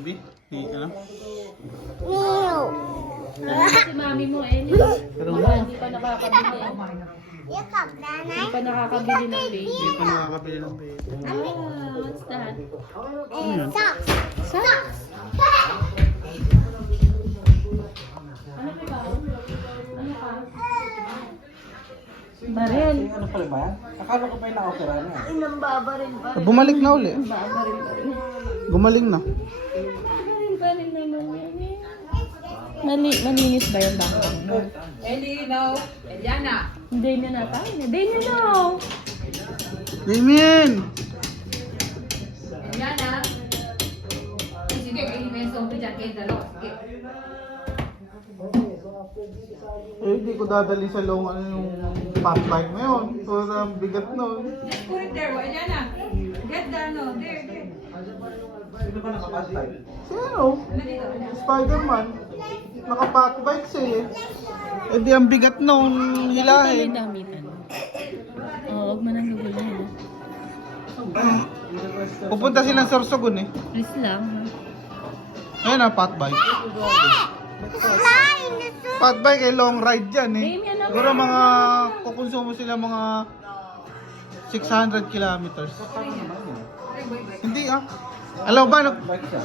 Di, ano? Si mami mo eh. Pero Hindi pa nakakabili. Hindi pa nakakabili ng baby. hindi pa nakakabili ng baby. What's that? Socks. Ano ba? Ano ka? Barel. Ano pala ba yan? Akala ko pa yung naka-opera na. Inambabaril pa rin. Bumalik na uli. Babaril pa rin. Gumaling na. Babaril pa rin naman yan eh. Malinis ba yung bangkang mo? Elino, Eliana. Hindi niya na tayo. Hindi niya na. Damien! Eliana. Sige, kayo may zombie dyan kayo dalawa. Sige. Eh, hindi ko dadali sa long ano yung fat bike na yun. So, ang bigat nun. Just put it there, Eliana. Get the ano, there. Sino ba nakapatay? Si ano? Spider-Man. Naka-fat bike siya eh. Eh di ang bigat nun hilahin. Damitan. Oo, huwag mo nang gugulay. Pupunta silang Sorsogon eh. Please lang. Ayun na, fat bike. Fat bike ay long ride yan eh. Damien, ano? Siguro mga kukonsumo sila mga 600 kilometers. Hindi ah. Alam mo ba, Bike siya.